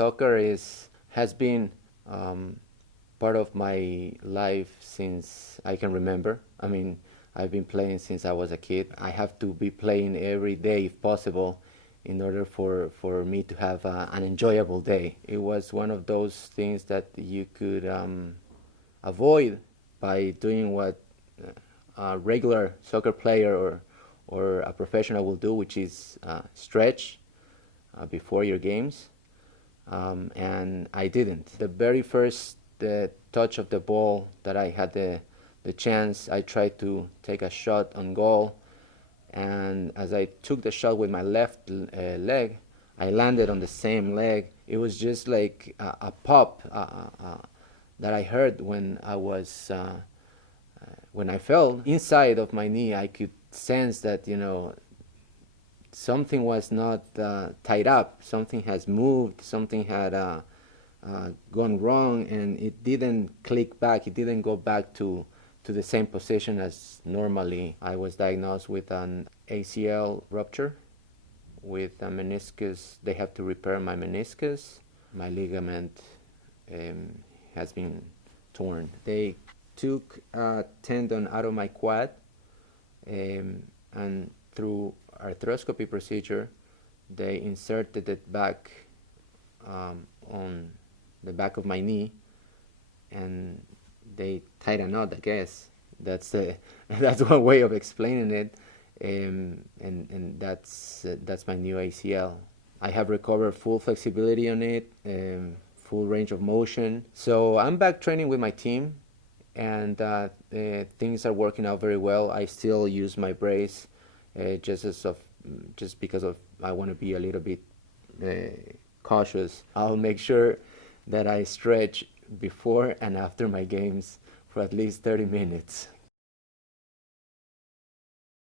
Soccer has been part of my life since I can remember. I mean, I've been playing since I was a kid. I have to be playing every day if possible in order for me to have an enjoyable day. It was one of those things that you could avoid by doing what a regular soccer player or a professional will do, which is stretch before your games. And I didn't. The very first touch of the ball that I had the chance, I tried to take a shot on goal, and as I took the shot with my left leg, I landed on the same leg. It was just like a pop that I heard when I fell. Inside of my knee, I could sense that something was not tied up. Something has moved. Something had gone wrong, and it didn't click back. It didn't go back to the same position as normally. I was diagnosed with an ACL rupture with a meniscus. They have to repair my meniscus. My ligament has been torn. They took a tendon out of my quad, and through arthroscopy procedure, they inserted it back on the back of my knee, and they tied a knot. I guess that's one way of explaining it, and that's my new ACL. I have recovered full flexibility on it, full range of motion. So I'm back training with my team, and things are working out very well. I still use my brace just because of I want to be a little bit cautious. I'll make sure that I stretch before and after my games for at least 30 minutes.